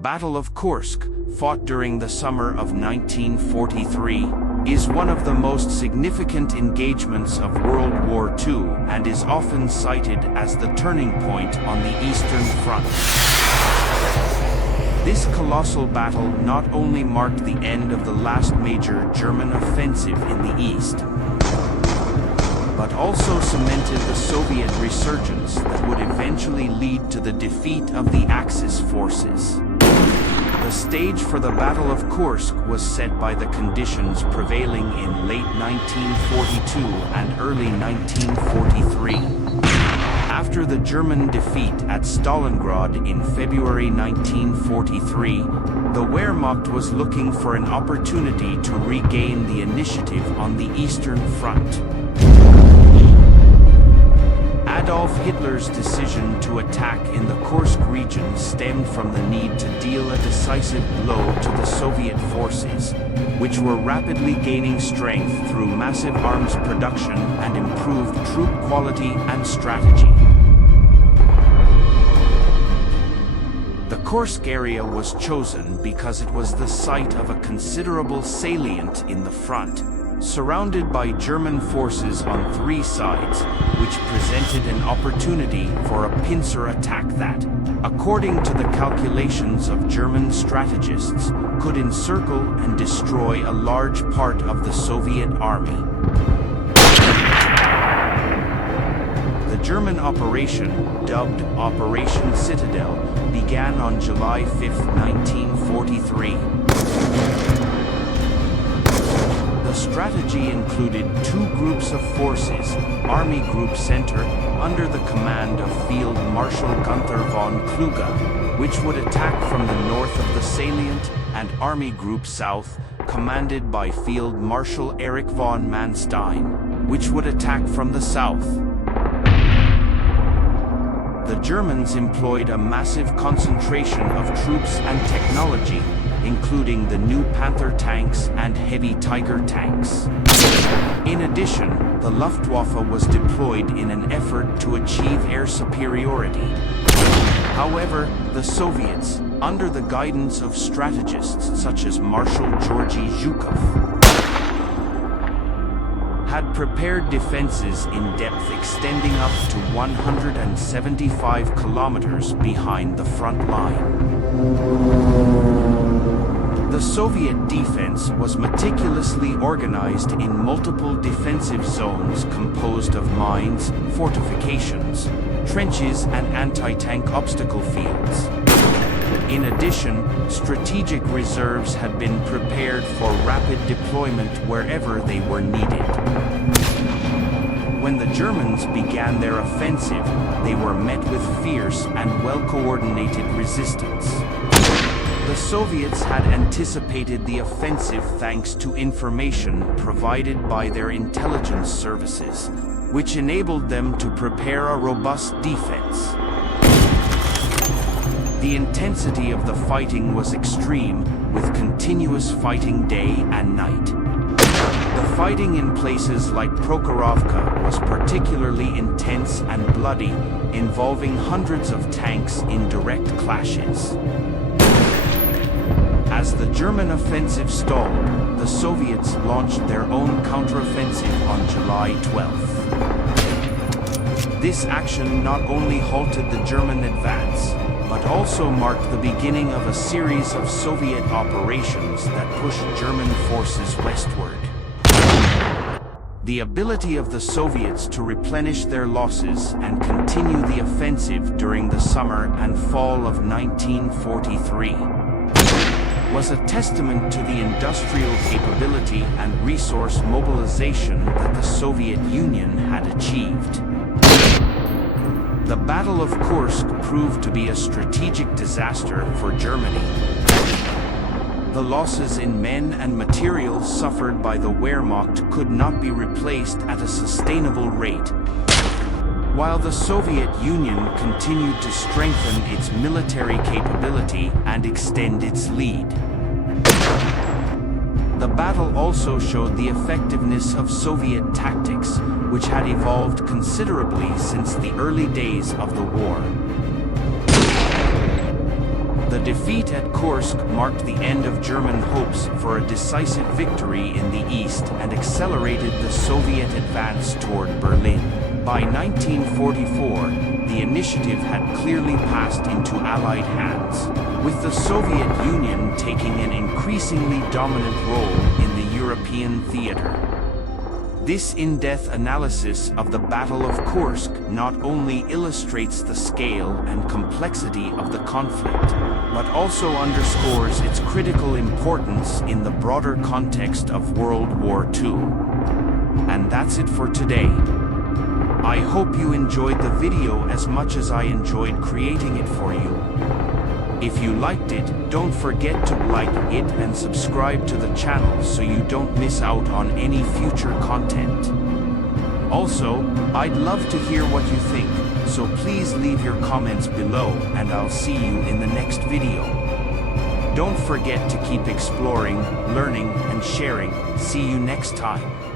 Battle of Kursk, fought during the summer of 1943, is one of the most significant engagements of World War II and is often cited as the turning point on the Eastern Front. This colossal battle not only marked the end of the last major German offensive in the East, but also cemented the Soviet resurgence that would eventually lead to the defeat of the Axis forces. The stage for the Battle of Kursk was set by the conditions prevailing in late 1942 and early 1943. After the German defeat at Stalingrad in February 1943, the Wehrmacht was looking for an opportunity to regain the initiative on the Eastern Front. Adolf Hitler's decision to attack in the Kursk region stemmed from the need to deal a decisive blow to the Soviet forces, which were rapidly gaining strength through massive arms production and improved troop quality and strategy. The Kursk area was chosen because it was the site of a considerable salient in the front, surrounded by German forces on three sides, which presented an opportunity for a pincer attack that, according to the calculations of German strategists, could encircle and destroy a large part of the Soviet army. The German operation, dubbed Operation Citadel, began on July 5, 1943. The strategy included two groups of forces, Army Group Center, under the command of Field Marshal Gunther von Kluge, which would attack from the north of the salient, and Army Group South, commanded by Field Marshal Erich von Manstein, which would attack from the south. The Germans employed a massive concentration of troops and technology, including the new Panther tanks and heavy Tiger tanks. In addition, the Luftwaffe was deployed in an effort to achieve air superiority. However, the Soviets, under the guidance of strategists such as Marshal Georgy Zhukov, had prepared defenses in depth extending up to 175 kilometers behind the front line. The Soviet defense was meticulously organized in multiple defensive zones composed of mines, fortifications, trenches, and anti-tank obstacle fields. In addition, strategic reserves had been prepared for rapid deployment wherever they were needed. When the Germans began their offensive, they were met with fierce and well-coordinated resistance. The Soviets had anticipated the offensive thanks to information provided by their intelligence services, which enabled them to prepare a robust defense. The intensity of the fighting was extreme, with continuous fighting day and night. The fighting in places like Prokhorovka was particularly intense and bloody, involving hundreds of tanks in direct clashes. As the German offensive stalled, the Soviets launched their own counteroffensive on July 12th. This action not only halted the German advance, but also marked the beginning of a series of Soviet operations that pushed German forces westward. The ability of the Soviets to replenish their losses and continue the offensive during the summer and fall of 1943 was a testament to the industrial capability and resource mobilization that the Soviet Union had achieved. The Battle of Kursk proved to be a strategic disaster for Germany. The losses in men and materials suffered by the Wehrmacht could not be replaced at a sustainable rate, while the Soviet Union continued to strengthen its military capability and extend its lead. The battle also showed the effectiveness of Soviet tactics, which had evolved considerably since the early days of the war. The defeat at Kursk marked the end of German hopes for a decisive victory in the east and accelerated the Soviet advance toward Berlin. By 1944, the initiative had clearly passed into Allied hands, with the Soviet Union taking an increasingly dominant role in the European theater. This in-depth analysis of the Battle of Kursk not only illustrates the scale and complexity of the conflict, but also underscores its critical importance in the broader context of World War II. And that's it for today. I hope you enjoyed the video as much as I enjoyed creating it for you. If you liked it, don't forget to like it and subscribe to the channel so you don't miss out on any future content. Also, I'd love to hear what you think, so please leave your comments below and I'll see you in the next video. Don't forget to keep exploring, learning, and sharing. See you next time.